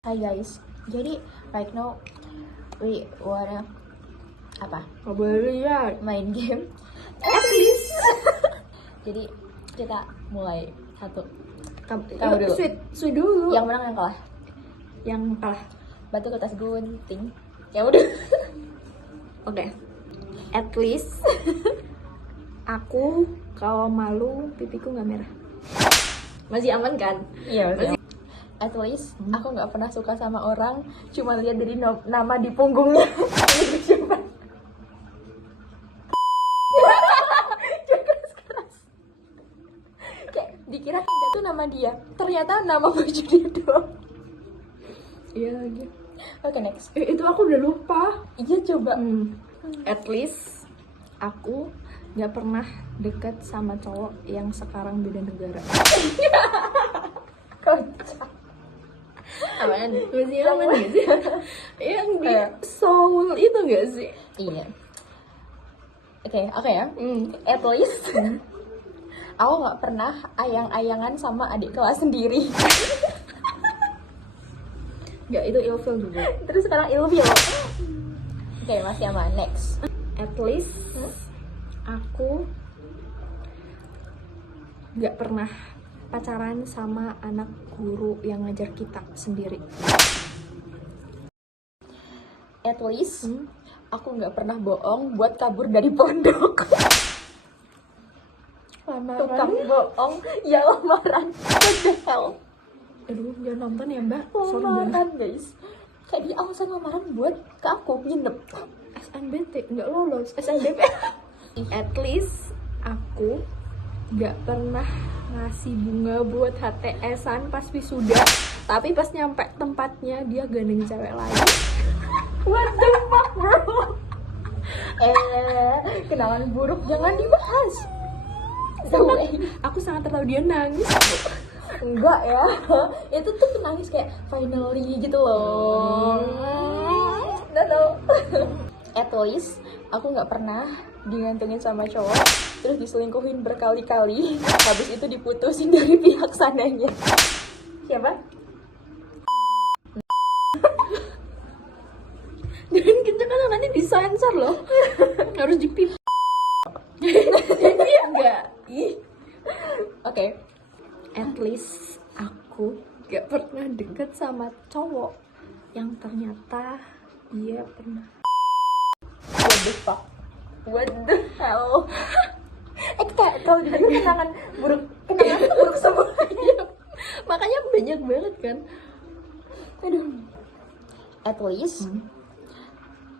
Hi guys, jadi right now we wanna main game at least. Jadi kita mulai satu. Kamu dulu. Sweet dulu. Yang menang yang kalah. Yang kalah. Batu kertas gunting. Ya udah. Oke. At least aku kalau malu pipiku nggak merah. Masih aman kan? Iya masih. At least aku nggak pernah suka sama orang, cuma lihat dari nama di punggungnya. Siapa? Keras. Kayak dikira Indah tuh nama dia, ternyata nama baju dia doang. Iya lagi. Oke, next. Itu aku udah lupa. Iya coba. At least aku nggak pernah deket sama cowok yang sekarang beda negara. Kocak. Aman, masih aman gak sih? Yang di Seoul itu gak sih? Iya. Oke ya. At least aku nggak pernah ayang-ayangan sama adik kelas sendiri. Gak, itu ilfil juga. Terus sekarang ilfil. Oke, masih aman. Next. At least aku gak pernah pacaran sama anak guru yang ngajar kita sendiri. At least aku nggak pernah bohong buat kabur dari pondok. Tukang bohong, ya lamaran. What the hell? Aduh, jangan nonton ya mbak. Sorry banget. Lamaran guys. Kayak dia alasan lamaran buat ke aku nginep. SNBT nggak lolos. SNBP. At least aku nggak pernah ngasih bunga buat HTS-an pas wisuda, tapi pas nyampe tempatnya dia gandeng cewek lain. What the fuck bro? Kenangan buruk jangan dibahas. Aku sangat tertawa dia nangis. Enggak ya, itu tuh nangis kayak finally gitu loh. No. At least aku nggak pernah digantungin sama cowok, terus diselingkuhin berkali-kali, habis itu diputusin dari pihak sananya. Siapa? Jangan kenceng kan nanti disensor loh. Harus dipip. Iya enggak? Oke. At least aku gak pernah deket sama cowok yang ternyata dia pernah. What the fuck? What the hell? Kayak kalau dibilang kenangan buruk semua. Makanya banyak banget kan. Aduh. At least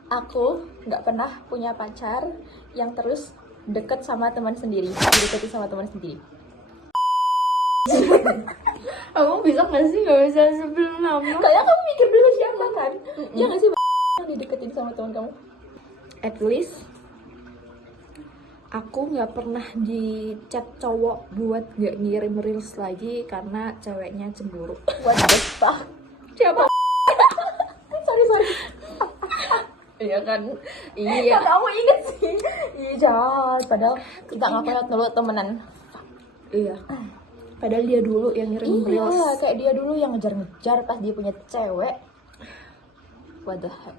aku nggak pernah punya pacar yang terus deket sama teman sendiri, dideketi sama teman sendiri. Kamu bisa nggak sih nggak bisa sebelum nama? Kayak kamu mikir dulu siapa kan? Ya nggak sih yang dideketin sama teman kamu? At least aku nggak pernah di chat cowok buat nggak ngirim reels lagi karena ceweknya cemburu. What the fuck? Siapa? sorry. Iya kan? Iya. Kamu inget sih? Iya jahat. Padahal kita ngapain dulu temenan. Iya. Padahal dia dulu yang ngirim reels. Iya, kayak dia dulu yang ngejar-ngejar pas dia punya cewek. What the heck?